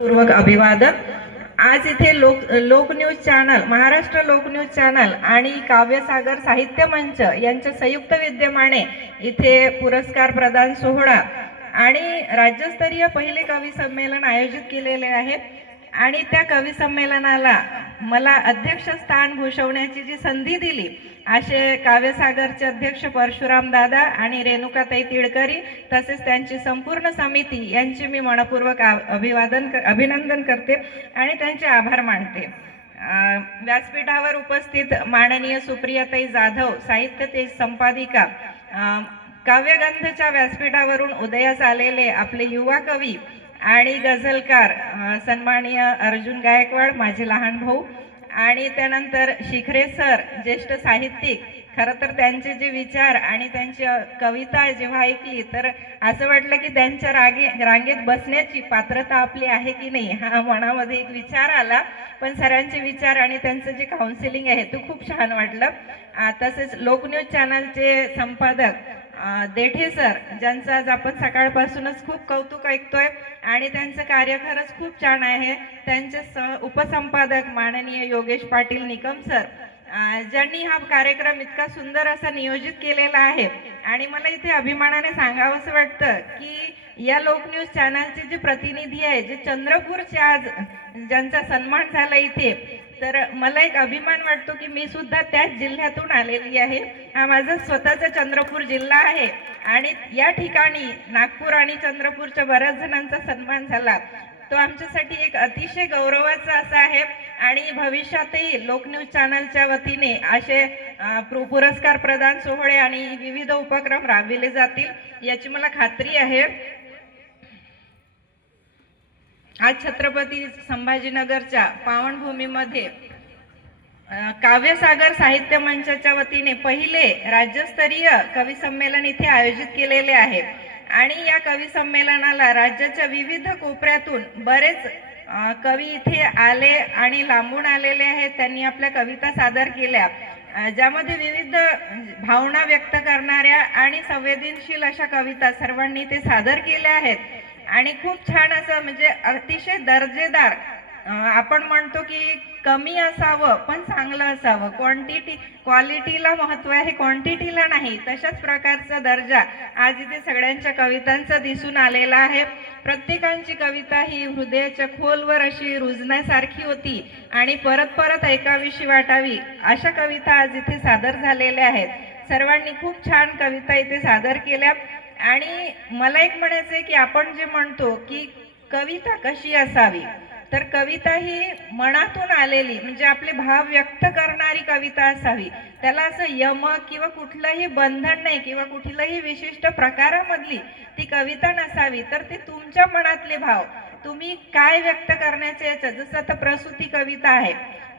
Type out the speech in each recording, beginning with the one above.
पूर्वक अभिवादन। आज इथे लोक न्यूज चॅनल, महाराष्ट्र लोक न्यूज चॅनल आणि काव्यसागर साहित्य मंच यांच्या संयुक्त विद्यमाने इथे पुरस्कार प्रदान सोहळा आणि राज्यस्तरीय पहिले कवी संमेलन आयोजित केलेले आहे। आणि त्या कवी संमेलनाला मला अध्यक्षस्थान भूषवण्याची जी संधी दिली असे काव्यसागरचे अध्यक्ष परशुराम दादा आणि रेणुकाताई तिळकरी तसेच त्यांची संपूर्ण समिती यांची मी मनपूर्वक अभिनंदन करते आणि त्यांचे आभार मानते। व्यासपीठावर उपस्थित माननीय सुप्रियाताई जाधव, साहित्य तेज संपादिका, काव्यगंधच्या व्यासपीठावरून उदयास आलेले आपले युवा कवी आणि गझलकार सन्माननीय अर्जुन गायकवाड, माझे लहान भाऊ, आणि त्यानंतर शिखरे सर, ज्येष्ठ साहित्यिक। खरं तर त्यांचे जे विचार आणि त्यांची कविता जेव्हा ऐकली तर असं वाटलं की त्यांच्या रांगेत बसण्याची पात्रता आपली आहे की नाही, हा मनामध्ये एक विचार आला। पण सरांचे विचार आणि त्यांचं जे काउन्सिलिंग आहे ते खूप छान वाटलं। तसेच लोक न्यूज चॅनलचे संपादक देठे सर, ज्यांचं आज आपण सकाळपासूनच खूप कौतुक ऐकतोय आणि त्यांचं कार्य खरंच खूप छान आहे। त्यांचे उपसंपादक माननीय योगेश पाटील निकम सर, ज्यांनी हा कार्यक्रम इतका सुंदर असा नियोजित केलेला आहे। आणि मला इथे अभिमानाने सांगावंसं वाटतं की या लोक न्यूज चॅनलचे जे प्रतिनिधी आहे, जे चंद्रपूरचे आज ज्यांचा सन्मान झाला इथे, तर मला एक अभिमान वाटतो की मी सुद्धा त्याच जिल्ह्यातून आलेली आहे। हा माझा स्वतःचा चंद्रपूर जिल्हा आहे आणि या ठिकाणी नागपूर आणि चंद्रपूरच्या बऱ्याच जणांचा सन्मान झाला, तो आमच्यासाठी एक अतिशय गौरवाचा असा आहे। आणि भविष्यातही लोक न्यूज चॅनलच्या वतीने असे पुरस्कार प्रदान सोहळे आणि विविध उपक्रम राबविले जातील याची मला खात्री आहे। आज छत्रपती संभाजीनगरच्या पावनभूमीमध्ये काव्यसागर साहित्य मंचाच्या वतीने पहिले राज्यस्तरीय कवी संमेलन इथे आयोजित केलेले आहे। आणि या कवी संमेलनाला राज्याच्या विविध कोपऱ्यातून बरेच कवी इथे आले आणि लांबून आलेले आहेत। त्यांनी आपल्या कविता सादर केल्या, ज्यामध्ये विविध भावना व्यक्त करणाऱ्या आणि संवेदनशील अशा कविता सर्वांनी ते सादर केल्या आहेत। आणि खूप छान असं म्हणजे अतिशय दर्जेदार, आपण म्हणतो की कमी असावं पण चांगलं असावं, क्वालिटीला महत्त्व आहे, क्वांटिटीला नाही, तशाच प्रकारचा दर्जा आज इथे सगळ्यांच्या कवितांचा दिसून आलेला आहे। प्रत्येकांची कविता ही हृदयाच्या खोलवर अशी रुजण्यासारखी होती आणि परत परत ऐकावीशी वाटावी अशा कविता आज इथे सादर झालेल्या आहेत। सर्वांनी खूप छान कविता इथे सादर केल्या। आणि मला एक म्हणायचं आहे की आपण जे म्हणतो की कविता कशी असावी, तर कविता ही मनातून आलेली म्हणजे आपले भाव व्यक्त करणारी कविता असावी। त्याला असं यमक किंवा कुठलंही बंधन नाही किंवा कुठल्याही विशिष्ट प्रकारामधली ती कविता नसावी, तर ते तुमच्या मनातले भाव तुम्ही काय व्यक्त करण्याचे याच्यात, जसं आता प्रसूती कविता आहे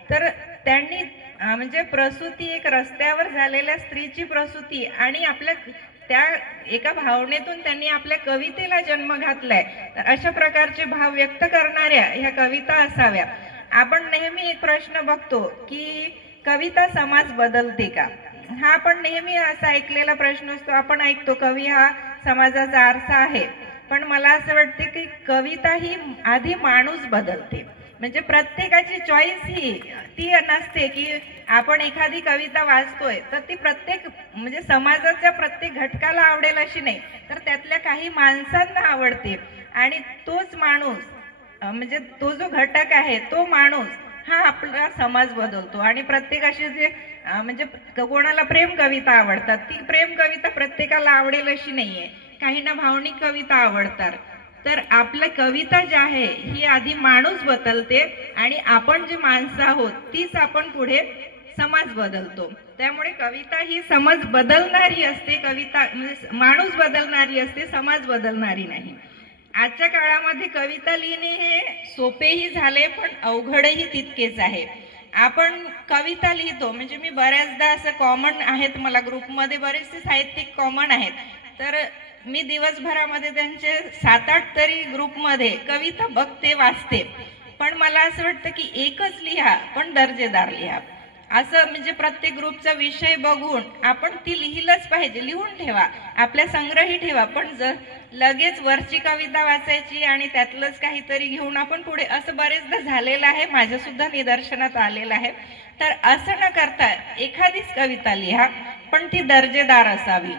तर त्यांनी म्हणजे प्रसूती एक रस्त्यावर झालेल्या स्त्रीची प्रसूती आणि आपल्या त्या एका भावनेतून त्यांनी आपल्या कवितेला जन्म घातलाय, तर अशा प्रकारचे भाव व्यक्त करणाऱ्या ह्या कविता असाव्या। आपण नेहमी एक प्रश्न बघतो की कविता समाज बदलते का, हा आपण नेहमी असा ऐकलेला प्रश्न असतो। आपण ऐकतो कवी हा समाजाचा आरसा आहे, पण मला असं वाटते की कविता ही आधी माणूस बदलते। म्हणजे प्रत्येकाची चॉईस ही ती नसते की आपण एखादी कविता वाचतोय तर ती प्रत्येक म्हणजे समाजाच्या प्रत्येक घटकाला आवडेल अशी नाही, तर त्यातल्या काही माणसांना आवडते आणि तोच माणूस म्हणजे तो जो घटक आहे तो माणूस हा आपला समाज बदलतो। आणि प्रत्येकाशी जे म्हणजे कोणाला प्रेम कविता आवडतात, ती प्रेम कविता प्रत्येकाला आवडेल अशी नाहीये, काहींना भावनिक कविता आवडतात। तर आपल्या कविता जी आहे ही आधी माणूस बदलते आणि आपण जे माणसं आहोत तीच आपण पुढे समाज बदलतो। त्यामुळे कविता ही समाज बदलणारी असते, कविता म्हणजे माणूस बदलणारी असते, समाज बदलणारी नाही। आजच्या काळामध्ये कविता लिहिणे हे सोपेही झाले पण अवघडही तितकेच आहे। आपण कविता लिहितो म्हणजे मी बऱ्याचदा असं कॉमन आहेत, मला ग्रुपमध्ये बरेचसे साहित्यिक कॉमन आहेत, तर मी दिवसभरामध्ये त्यांचे 7-8 तरी ग्रुपमध्ये कविता बघते, वाचते। पण मला असं वाटतं की एकच लिहा पण दर्जेदार लिहा। असं म्हणजे प्रत्येक ग्रुपचा विषय बघून आपण ती लिहिलंच पाहिजे, लिहून ठेवा, आपल्या संग्रही ठेवा. पण लगेच वरची कविता वाचायची आणि त्यातलंच काहीतरी घेऊन आपण पुढे, असं बरेचदा झालेलं आहे, माझ्यासुद्धा निदर्शनात आलेलं आहे. तर असं न करता एखादीच कविता लिहा, पण ती दर्जेदार असावी.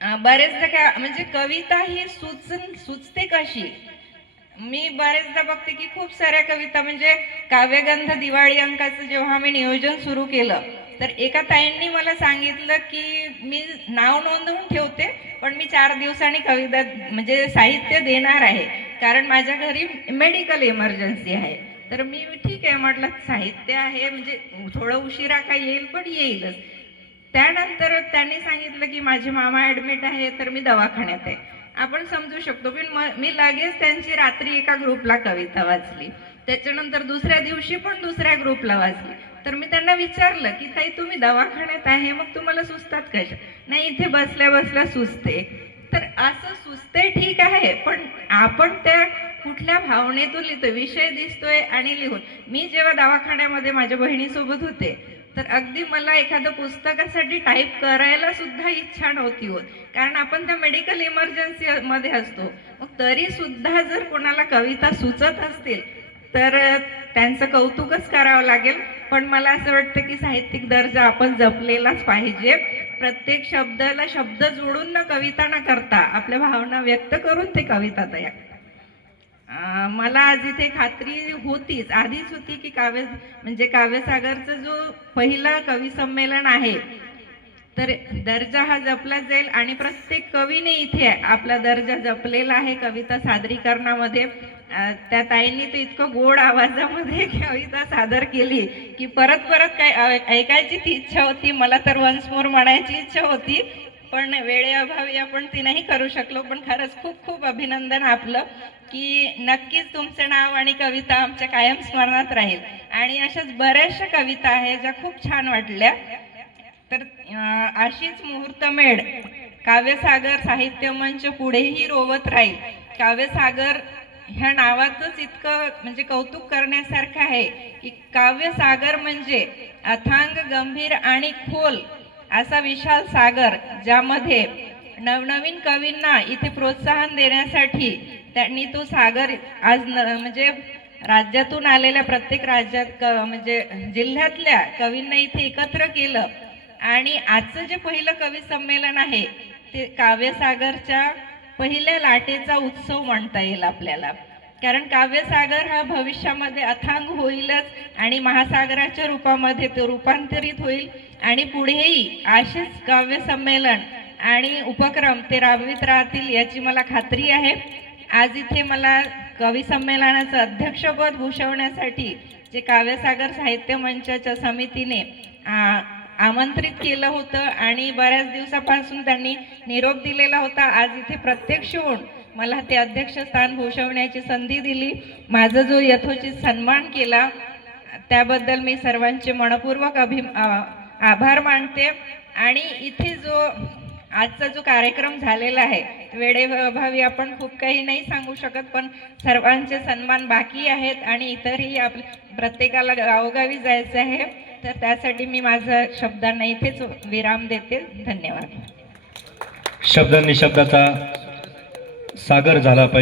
बरेचदा काय म्हणजे कविता ही सुचते कशी, मी बरेचदा बघते की खूप साऱ्या कविता म्हणजे काव्यगंध दिवाळी अंकाचं जेव्हा मी नियोजन सुरू केलं, तर एका ताईंनी मला सांगितलं की मी नाव नोंदवून ठेवते, पण मी 4 दिवसांनी कविता म्हणजे साहित्य देणार आहे, कारण माझ्या घरी मेडिकल इमर्जन्सी आहे. तर मी ठीक आहे म्हटलं, साहित्य आहे म्हणजे थोडं उशिरा का येईल, पण येईलच. त्यानंतर त्यांनी सांगितलं की माझे मामा ॲडमिट आहे, तर मी दवाखान्यात आहे. आपण समजू शकतो, पण मी लगेच त्यांची रात्री एका ग्रुपला कविता वाचली, त्याच्यानंतर दुसऱ्या दिवशी पण दुसऱ्या ग्रुपला वाचली. तर मी त्यांना विचारलं की ताई तुम्ही दवाखान्यात आहे, मग तुम्हाला सुचतात कशा? नाही, इथे बसल्या बसल्या सुचते. तर असं सुचते ठीक आहे, पण आपण त्या कुठल्या भावनेतून लिहितोय, विषय दिसतोय आणि लिहून. मी जेव्हा दवाखान्यामध्ये माझ्या बहिणीसोबत होते, तर अगदी मला एखादं पुस्तकासाठी टाईप करायला सुद्धा इच्छा नव्हती होत, कारण आपण त्या मेडिकल इमर्जन्सी मध्ये असतो. मग तरी सुद्धा जर कोणाला कविता सुचत असतील तर त्यांचं कौतुकच करावं लागेल. पण मला असं वाटतं की साहित्यिक दर्जा आपण जपलेलाच पाहिजे. प्रत्येक शब्दाला शब्द जोडून न कविता न करता आपल्या भावना व्यक्त करून ते कविता तयार. मला आज इथे खात्री होतीच, आधीच होती की म्हणजे काव्यसागरचं जो पहिलं कवी संमेलन आहे, तर दर्जा हा जपला जाईल आणि प्रत्येक कवीने इथे आपला दर्जा जपलेला आहे कविता सादरीकरणामध्ये. त्या ताईंनी तर इतकं गोड आवाजामध्ये कविता सादर केली की परत परत काय ऐकायची ती इच्छा होती. मला तर वन्स मोर म्हणायची इच्छा होती, पण वेळेअभावी आपण ती नाही करू शकलो. पण खरंच खूप खूप अभिनंदन आपलं, की नक्कीच तुमचं नाव आणि कविता आमच्या कायम स्मरणात राहील. आणि अशाच बऱ्याचशा कविता आहेत ज्या खूप छान वाटल्या. तर अशीच मुहूर्तमेढ काव्यसागर साहित्य मंच पुढेही रोवत राहील. काव्यसागर ह्या नावातच इतकं म्हणजे कौतुक करण्यासारखं आहे की काव्यसागर म्हणजे अथांग, गंभीर आणि खोल असा विशाल सागर, ज्यामध्ये नवनवीन कवींना इथे प्रोत्साहन देण्यासाठी त्यांनी तो सागर आज म्हणजे राज्यातून आलेल्या प्रत्येक राज्यात म्हणजे जिल्ह्यातल्या कवींना इथे एकत्र केलं. आणि आजचं जे पहिलं कवी संमेलन आहे ते काव्यसागरच्या पहिल्या लाटेचा उत्सव म्हणता येईल आपल्याला, कारण काव्यसागर हा भविष्यामध्ये अथांग होईलच आणि महासागराच्या रूपामध्ये तो रूपांतरित होईल. आणि पुढेही असेच काव्य संमेलन आणि उपक्रम ते राबवित राहतील याची मला खात्री आहे. आज इथे मला कवी संमेलनाचं अध्यक्षपद भूषवण्यासाठी जे काव्यसागर साहित्य मंचाच्या समितीने आमंत्रित केलं होतं आणि बऱ्याच दिवसापासून त्यांनी निरोप दिलेला होता, आज इथे प्रत्यक्ष होऊन मला ते अध्यक्षस्थान भूषवण्याची संधी दिली. माझा जो यथोचित सन्मान केला त्याबद्दल मी सर्वांचे मनपूर्वक आभार मानते. आणि इथे जो आजचा जो कार्यक्रम झालेला आहे, वेळेअभावी आपण खूप काही नाही सांगू शकत, पण सर्वांचे सन्मान बाकी आहेत आणि इतरही प्रत्येकाला गावोगावी जायचं आहे. तर त्यासाठी मी माझ्या शब्दांना इथेच विराम देते. धन्यवाद. शब्दांनी शब्दाचा सागर झाला पाहिजे.